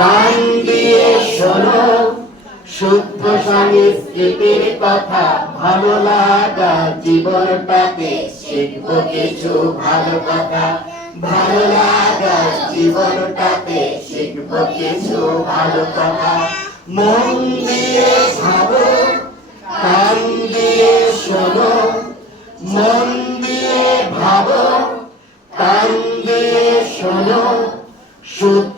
কান দিয়ে শোনো, শুদ্ধ সংস্কৃতির কথা ভালো লাগা জীবনটাকে শিখব কিছু ভালো কথা। ভালো লাগা জীবনটাকে শিখব কিছু ভালো কথা। মন দিয়ে ভাবো, কান দিয়ে শোনো, মন দিয়ে ভাবো, কান দিয়ে শোনো, শুদ্ধ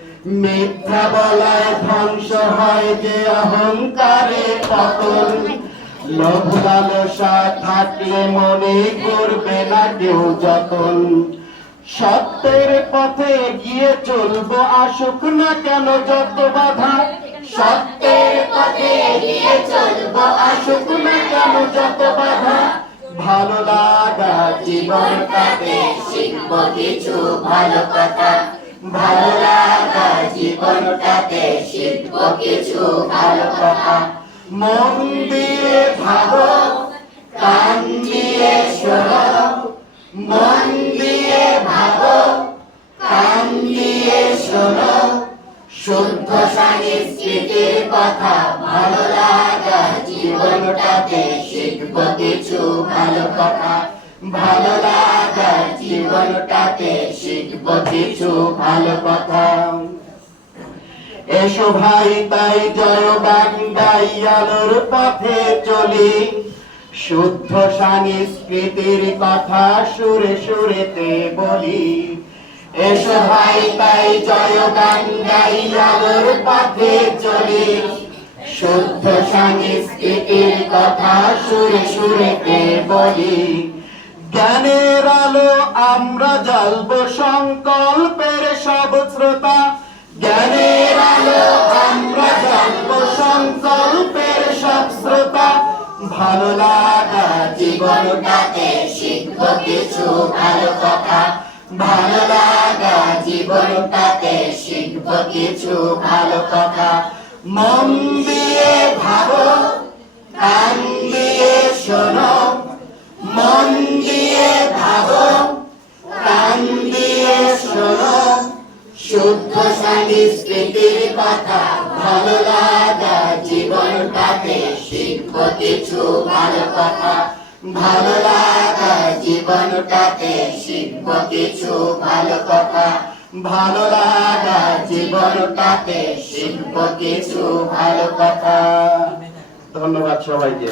মিথ্যা বলায় ধ্বংস হয় যে অহংকারে পতন। লোভ লালসা থাকলে মনে করবে না কেউ যতন। সত্যের পথে গিয়ে চলবো, আসুক না কেন যত বাধা। সত্যের পথে গিয়ে চলবো, আসুক না কেন যত বাধা। ভালো লাগা জীবনটাকে শিখব কিছু ভালো কথা। ভালো লাগা জীবনটাকে শিখব কিছু ভালো কথা। মন দিয়ে ভাবো কান দিয়ে শোনো। মন দিয়ে ভাবো কান দিয়ে শোনো। শুদ্ধ সংস্কৃতির কথা ভালো লাগা জীবনটাকে শিখব কিছু ভালো কথা। ভালো লাগা জীবনটাকে শিখব কিছু ভালো কথা। এসো ভাই, তাই জয় বাংলায় আলোর পথে চলি। শুদ্ধ সংস্কৃতির কথা সুরে সুরেতে বলি। এসো ভাই, তাই জয় বাংলায় আলোর পথে চলি। শুদ্ধ সংস্কৃতির কথা সুরে সুরেতে বলি। জ্ঞানের আলো, আমরা জ্বালবো সংকল্পের সব শ্রোতা। জ্ঞানের আলো, আমরা জ্বালবো সংকল্পের সব শ্রোতা। ভালো লাগা জীবনটাকে শিখব কিছু ভালো কথা। ভালো লাগা জীবনটাকে শিখব কিছু ভালো কথা। মন দিয়ে ভাবো শুদ্ধ সংস্কৃতির কথা। ভালো লাগা জীবনটাকে শিখব কিছু ভালো কথা। ভালো লাগা জীবনটাকে শিখব কিছু ভালো কথা। ভালো লাগা জীবনটাকে শিখব কিছু ভালো কথা। ধন্যবাদ সবাইকে।